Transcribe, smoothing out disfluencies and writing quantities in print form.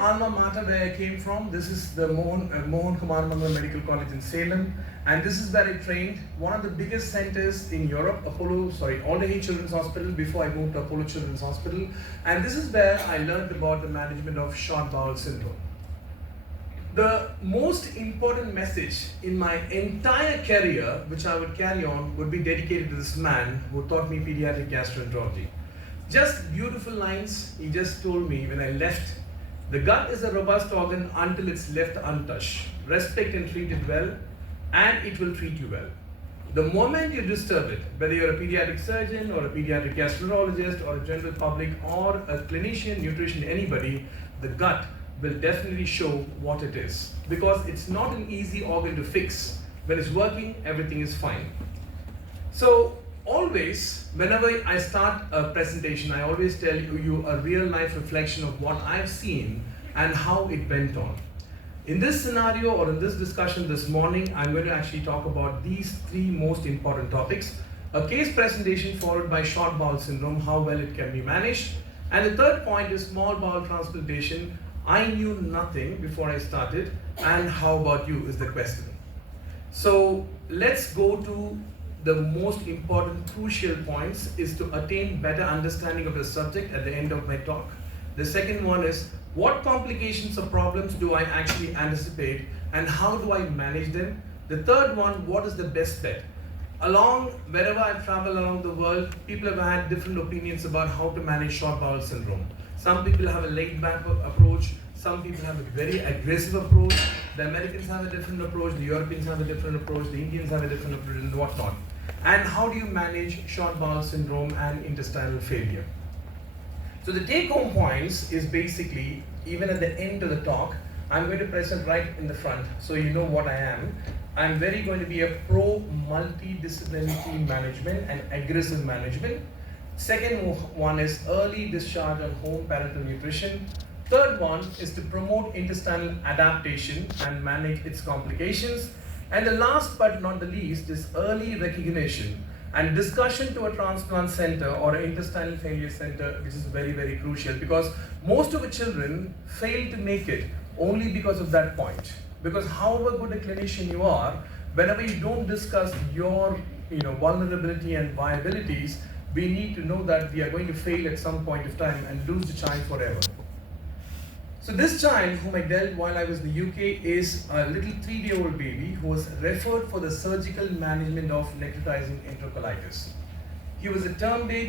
alma mater where I came from. This is the Mohan Kumar Mangalam Medical College in Salem, and this is where I trained. One of the biggest centers in Europe, Alderhay Children's Hospital, before I moved to Apollo Children's Hospital. And this is where I learned about the management of short bowel syndrome. The most important message in my entire career, which I would carry on, would be dedicated to this man who taught me pediatric gastroenterology. Just beautiful lines. He just told me when I left, the gut is a robust organ until it's left untouched. Respect and treat it well, and it will treat you well. The moment you disturb it, whether you're a pediatric surgeon or a pediatric gastroenterologist or a general public or a clinician, nutrition, anybody, the gut will definitely show what it is, because it's not an easy organ to fix. When it's working, everything is fine. So always, whenever I start a presentation, I always tell you a real life reflection of what I've seen and how it went on. In this scenario or in this discussion this morning, I'm going to actually talk about these three most important topics. A case presentation followed by short bowel syndrome, how well it can be managed. And the third point is small bowel transplantation. I knew nothing before I started, and how about you is the question. So let's go to the most important crucial points is to attain better understanding of the subject at the end of my talk. The second one is what complications or problems do I actually anticipate and how do I manage them? The third one, what is the best bet? Wherever I've traveled around the world, people have had different opinions about how to manage short bowel syndrome. Some people have a laid back approach, some people have a very aggressive approach, the Americans have a different approach, the Europeans have a different approach, the Indians have a different approach, and whatnot. And how do you manage short bowel syndrome and intestinal failure? So the take home points is basically, even at the end of the talk, I'm going to present right in the front so you know what I am. I'm very going to be a pro multidisciplinary team management and aggressive management. Second one is early discharge on home parental nutrition. Third one is to promote intestinal adaptation and manage its complications. And the last but not the least is early recognition and discussion to a transplant center or an intestinal failure center, which is very, very crucial, because most of the children fail to make it only because of that point. Because however good a clinician you are, whenever you don't discuss your vulnerability and viabilities, we need to know that we are going to fail at some point of time and lose the child forever. So this child whom I dealt while I was in the UK is a little 3-day-old baby who was referred for the surgical management of necrotizing enterocolitis. He was a term baby.